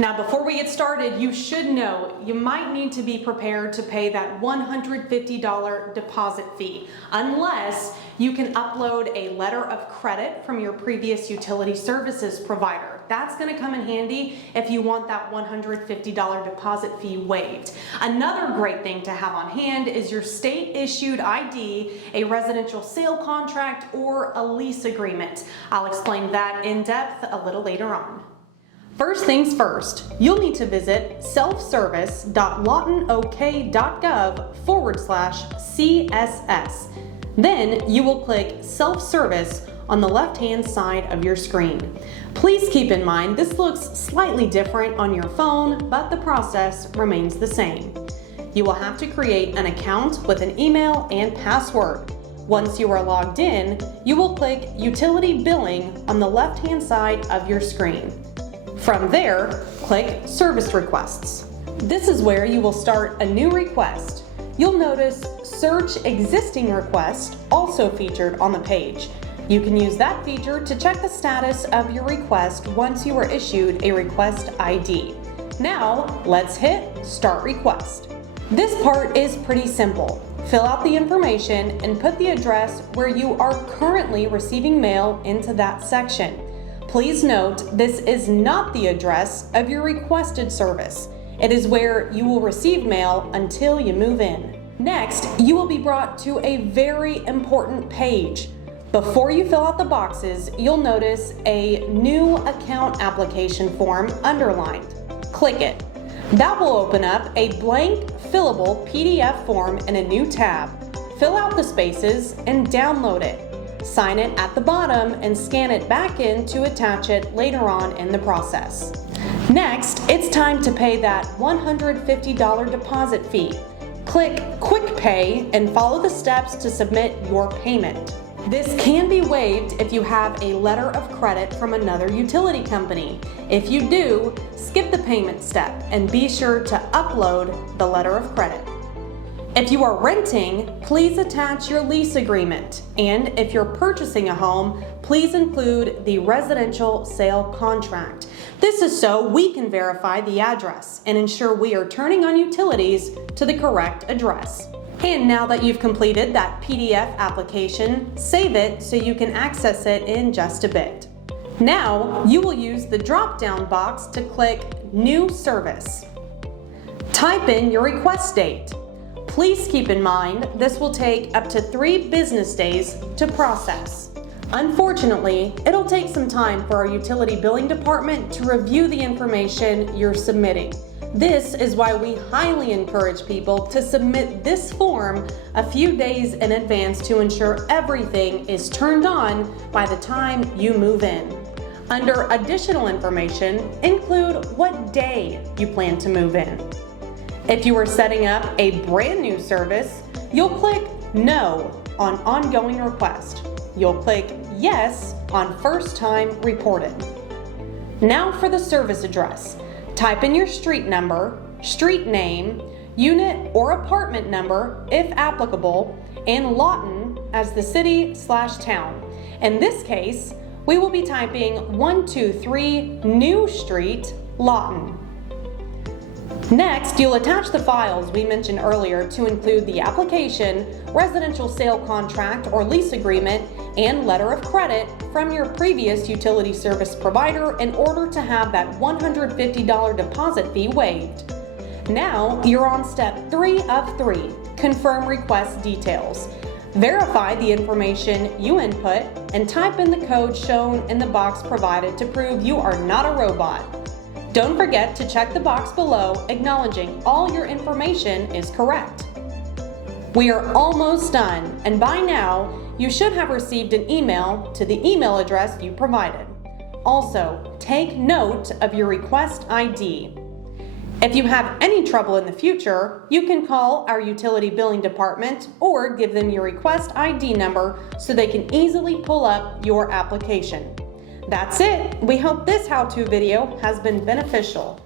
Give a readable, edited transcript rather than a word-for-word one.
Now, before we get started, you should know you might need to be prepared to pay that $150 deposit fee unless you can upload a letter of credit from your previous utility services provider. That's going to come in handy if you want that $150 deposit fee waived. Another great thing to have on hand is your state-issued ID, a residential sale contract, or a lease agreement. I'll explain that in depth a little later on. First things first, you'll need to visit selfservice.lawtonok.gov/CSS. Then you will click Self-Service on the left-hand side of your screen. Please keep in mind this looks slightly different on your phone, but the process remains the same. You will have to create an account with an email and password. Once you are logged in, you will click Utility Billing on the left-hand side of your screen. From there, click Service Requests. This is where you will start a new request. You'll notice Search Existing Request also featured on the page. You can use that feature to check the status of your request once you are issued a request ID. Now, let's hit Start Request. This part is pretty simple. Fill out the information and put the address where you are currently receiving mail into that section. Please note, this is not the address of your requested service. It is where you will receive mail until you move in. Next, you will be brought to a very important page. Before you fill out the boxes, you'll notice a new account application form underlined. Click it. That will open up a blank, fillable PDF form in a new tab. Fill out the spaces and download it. Sign it at the bottom and scan it back in to attach it later on in the process. Next, it's time to pay that $150 deposit fee. Click Quick Pay and follow the steps to submit your payment. This can be waived if you have a letter of credit from another utility company. If you do, skip the payment step and be sure to upload the letter of credit. If you are renting, please attach your lease agreement. And if you're purchasing a home, please include the residential sale contract. This is so we can verify the address and ensure we are turning on utilities to the correct address. And now that you've completed that PDF application, save it so you can access it in just a bit. Now, you will use the drop-down box to click New Service. Type in your request date. Please keep in mind this will take up to 3 business days to process. Unfortunately, it'll take some time for our utility billing department to review the information you're submitting. This is why we highly encourage people to submit this form a few days in advance to ensure everything is turned on by the time you move in. Under additional information, include what day you plan to move in. If you are setting up a brand new service, you'll click No on Ongoing Request. You'll click Yes on First Time Reported. Now for the service address. Type in your street number, street name, unit or apartment number, if applicable, and Lawton as the city/town. In this case, we will be typing 123 New Street, Lawton. Next, you'll attach the files we mentioned earlier to include the application, residential sale contract or lease agreement, and letter of credit from your previous utility service provider in order to have that $150 deposit fee waived. Now, you're on step 3 of 3, confirm request details. Verify the information you input and type in the code shown in the box provided to prove you are not a robot. Don't forget to check the box below acknowledging all your information is correct. We are almost done, and by now, you should have received an email to the email address you provided. Also, take note of your request ID. If you have any trouble in the future, you can call our utility billing department or give them your request ID number so they can easily pull up your application. That's it. We hope this how-to video has been beneficial.